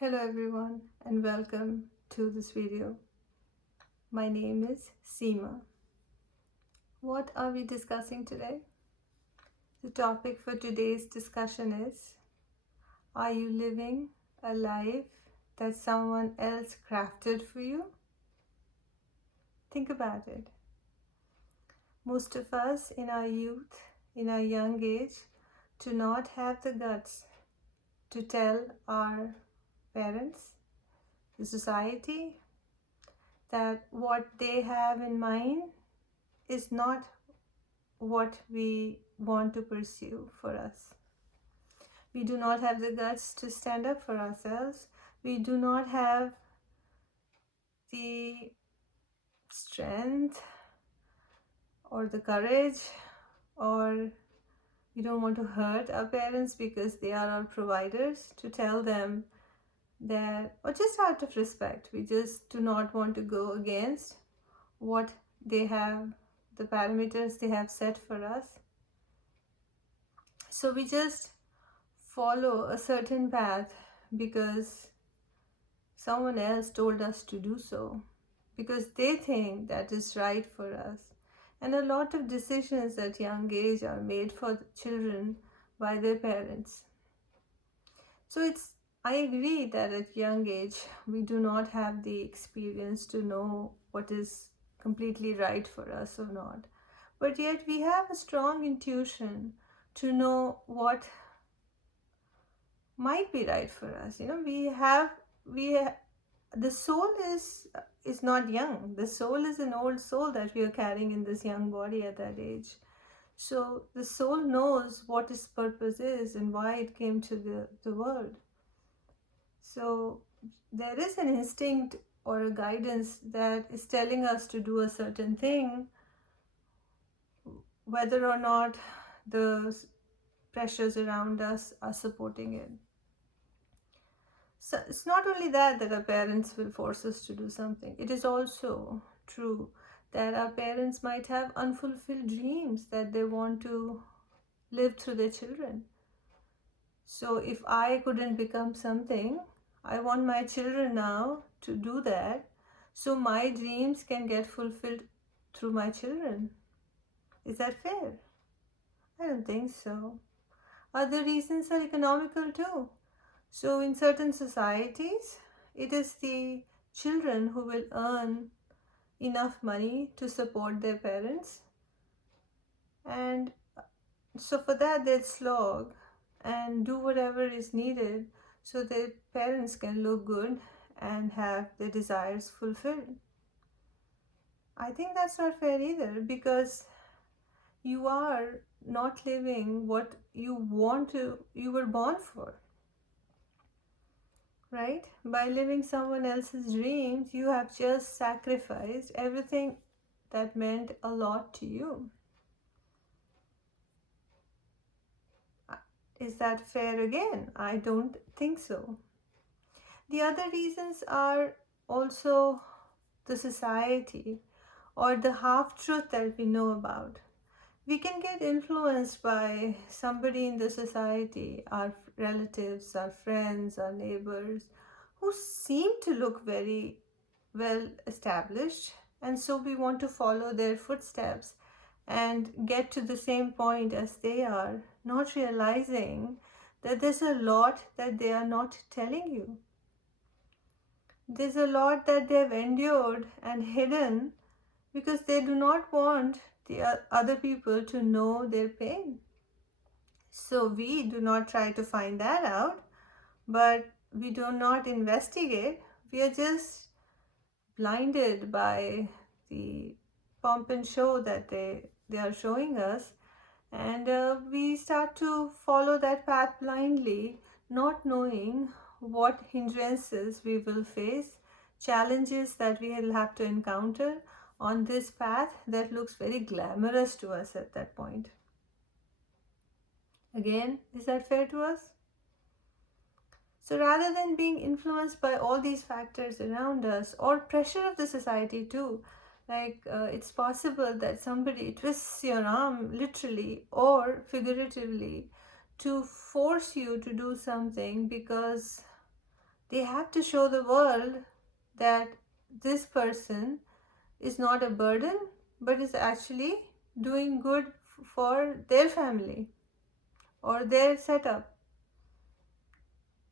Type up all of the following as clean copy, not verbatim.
Hello everyone and welcome to this video. My name is Seema. What are we discussing today? The topic for today's discussion is, are you living a life that someone else crafted for you? Think about it. Most of us in our youth, in our young age, do not have the guts to tell our parents, the society, that what they have in mind is not what we want to pursue for us. We do not have the guts to stand up for ourselves. We do not have the strength or the courage, or we don't want to hurt our parents because they are our providers, to tell them that, or just out of respect, we just do not want to go against what they have, the parameters they have set for us. So we just follow a certain path because someone else told us to do so, because they think that is right for us. And a lot of decisions at young age are made for children by their parents. So I agree that at young age we do not have the experience to know what is completely right for us or not. But yet we have a strong intuition to know what might be right for us. The soul is not young. The soul is an old soul that we are carrying in this young body at that age. So the soul knows what its purpose is and why it came to the world. So there is an instinct or a guidance that is telling us to do a certain thing, whether or not the pressures around us are supporting it. So it's not only that our parents will force us to do something. It is also true that our parents might have unfulfilled dreams that they want to live through their children. So if I couldn't become something, I want my children now to do that, so my dreams can get fulfilled through my children. Is that fair? I don't think so. Other reasons are economical too. So in certain societies, it is the children who will earn enough money to support their parents, and so for that they'll slog and do whatever is needed so their parents can look good and have their desires fulfilled. I think that's not fair either, because you are not living what you were born for. Right? By living someone else's dreams, you have just sacrificed everything that meant a lot to you. Is that fair again? I don't think so. The other reasons are also the society or the half-truth that we know about. We can get influenced by somebody in the society, our relatives, our friends, our neighbors, who seem to look very well established, and so we want to follow their footsteps and get to the same point as they are, not realizing that there's a lot that they are not telling you. There's a lot that they've endured and hidden because they do not want the other people to know their pain. So we do not try to find that out, but we do not investigate. We are just blinded by the pomp and show that they are showing us, and we start to follow that path blindly, not knowing what hindrances we will face, challenges that we will have to encounter on this path that looks very glamorous to us at that point. Again, is that fair to us? So rather than being influenced by all these factors around us, or pressure of the society too, like it's possible that somebody twists your arm literally or figuratively to force you to do something because They have to show the world that this person is not a burden but is actually doing good for their family or their setup.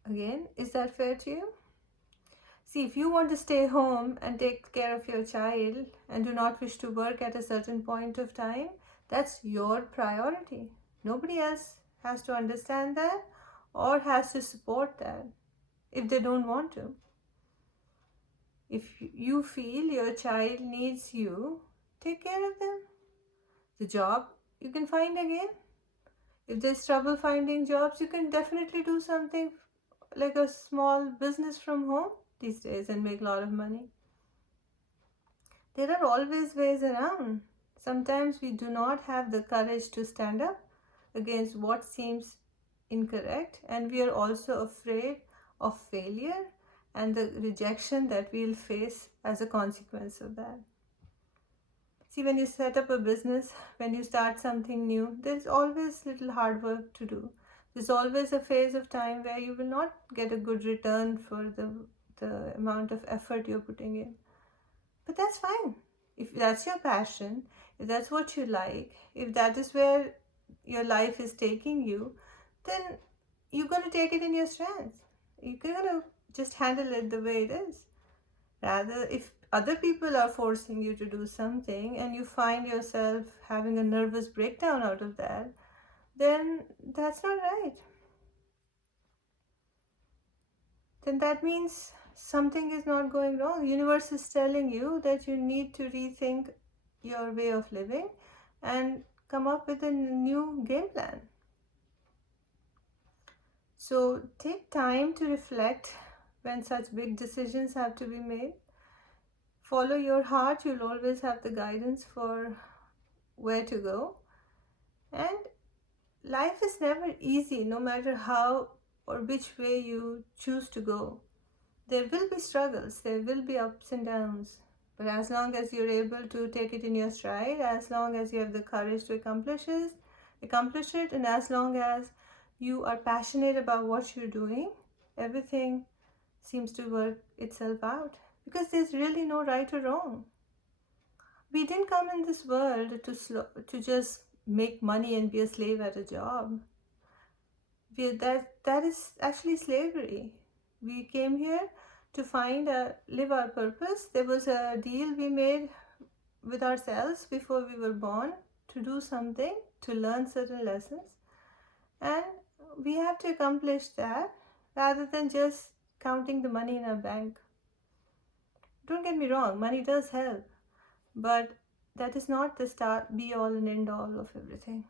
Again, is that fair to you? See, if you want to stay home and take care of your child and do not wish to work at a certain point of time, that's your priority. Nobody else has to understand that or has to support that if they don't want to. If you feel your child needs you, take care of them. The job you can find again. If there's trouble finding jobs, you can definitely do something like a small business from home these days and make a lot of money. There are always ways around. Sometimes we do not have the courage to stand up against what seems incorrect, and we are also afraid of failure and the rejection that we'll face as a consequence of that. See, when you set up a business, when you start something new, there's always little hard work to do. There's always a phase of time where you will not get a good return for the amount of effort you're putting in. But that's fine. If that's your passion, if that's what you like, if that is where your life is taking you, then you're going to take it in your strength. You're going to just handle it the way it is. Rather, if other people are forcing you to do something and you find yourself having a nervous breakdown out of that, then that's not right. Then that means something is not going wrong. The universe is telling you that you need to rethink your way of living and come up with a new game plan. So take time to reflect when such big decisions have to be made. Follow your heart, you'll always have the guidance for where to go. And life is never easy, no matter how or which way you choose to go. There will be struggles, there will be ups and downs. But as long as you're able to take it in your stride, as long as you have the courage to accomplish it, and as long as you are passionate about what you're doing, everything seems to work itself out. Because there's really no right or wrong. We didn't come in this world to just make money and be a slave at a job. That is actually slavery. We came here to live our purpose. There was a deal we made with ourselves before we were born to do something, to learn certain lessons, and we have to accomplish that rather than just counting the money in our bank. Don't get me wrong, money does help, but that is not the start, be all and end all of everything.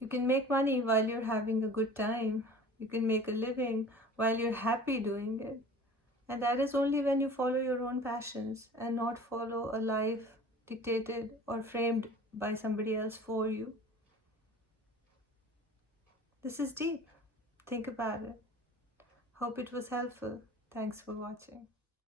You can make money while you're having a good time. You can make a living while you're happy doing it. And that is only when you follow your own passions and not follow a life dictated or framed by somebody else for you. This is deep. Think about it. Hope it was helpful. Thanks for watching.